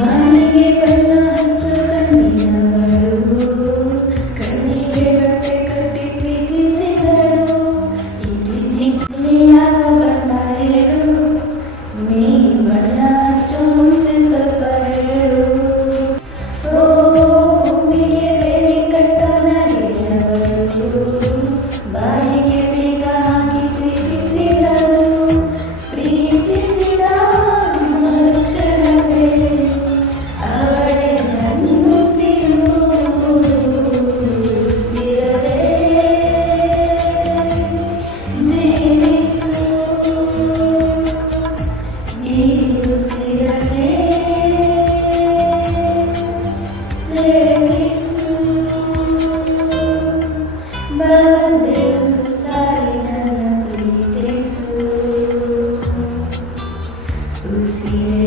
ಬಾನಿಗೆ ಬಣ್ಣ ಹಚ್ಚು ಕಣ್ಣಿನವಳು, ಕಣ್ಣಿಗೆ ಬಟ್ಟೆ ಕಟ್ಟಿ ಪ್ರೀತಿಸಿದಳು. ಈ ಪ್ರೀತಿಗೆ ಯಾವ ಬಣ್ಣ ಹೇಳು, ನೀ ಬಣ್ಣ ಹಚ್ಚು ಮುಂಚೆ ಸ್ವಲ್ಪ ಹೇಳು. ಓ ಭೂಮಿಗೆ ಬೇಲಿ ಕಟ್ಟ ನಡೆಯವಳು, ಬಾಯಿಗೆ ಬೀಗ ಹಾಕಿ ಪ್ರೀತಿಸಿದಳು. ಪ್ರೀತಿಸಿದ ಮರುಕ್ಷಣವೇ ಅವಳೇ ನನ್ನುಸಿರು, ಉಸಿರದೆ ಜೀವಿಸು, ಈ ಉಸಿರದೆ ಸೇವಿಸು. ಬರದೆಂದು ಸಾರಿ ನನ್ನ ಪ್ರೀತಿಸು, ಉಸಿರೇ